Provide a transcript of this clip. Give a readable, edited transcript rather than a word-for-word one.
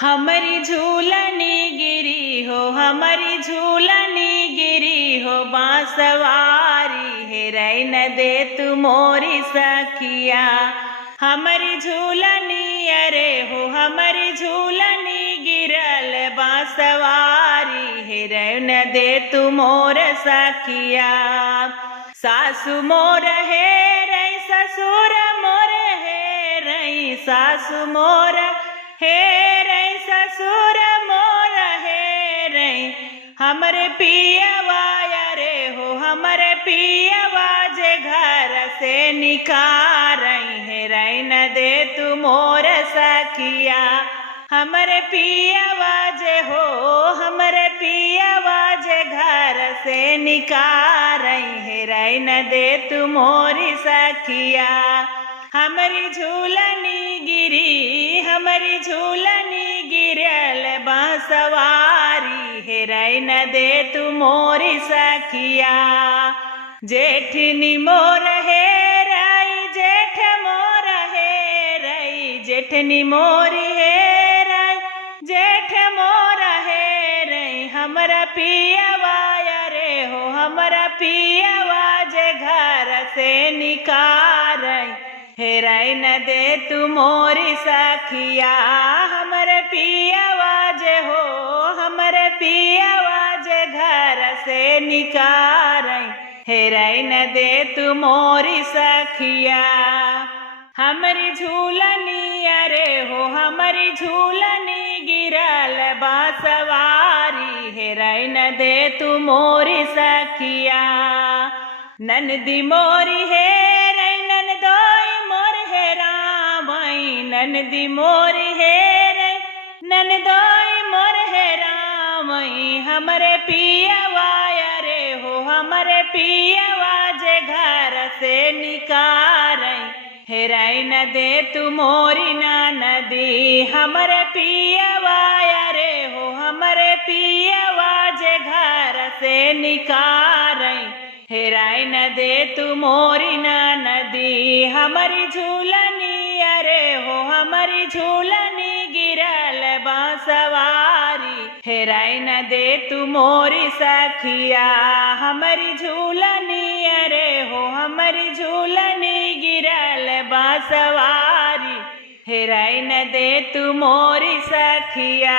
हमारी झूलनी गिरी हो, हमारी झूलनी गिरी हो, बांसवारी हेराई न दे तू मोरी सखिया। हमारी झूलनी अरे हो, हमारी झूलनी गिरल बांसवारी हेराई न दे तू मोर सखिया। सासु मोर हे रई ससुर मोर हे रई, सासु मोर हे रई ससुर मोर हे रई। हमरे पियवा रे हो, हमरे पियवा जे घर से निकारई हेराई न दे तू मोर सखिया। हमरे पियवा जे हो, हमरे पियवा जे घर से निकारई हेराई न दे तू मोरी सखिया। हमारी झूलनी गिरी, हमारी झूलनी गिरल बांसवारी हेराई न दे तू मोरी सखिया। जेठनी मोर हे रई, जेठ मोर हे रई, जेठनी मोरी हे रई, जेठ मोर हे रई। हमरा पियवा रे हो, हमरा पियवा जे घर से निकारई हेराई न दे तू मोरी सखिया। हमरे पियवा जे हो, हमरे पियवा जे घर से निकारई हेराई न दे तू मोरी सखिया। हमारी झूलनी अरे हो, हमारी झूलनी गिरल बांसवारी हेराई न दे तू मोरी सखिया। ननदी मोरी हे रई, ननदोई मोर हे रामई, ननदी मोरी हे रई, ननदोई मोर हे रामई। हमरे पियवा रे हो, हमरे पियवा जे घर से निकारई हेराई न दे तू मोरी ननदी। हमरे पियवा रे हो, हमरे पियवा जे घर से निकारई हेराई न दे तू मोरी ननदी। हमारी झूलनी अरे हो, हमारी झूलनी गिरल बांसवारी हेराई न दे तू मोरी सखिया। हमारी झूलनी अरे हो, हमारी झूलनी गिरल बांसवारी हेराई न दे तू मोरी सखिया।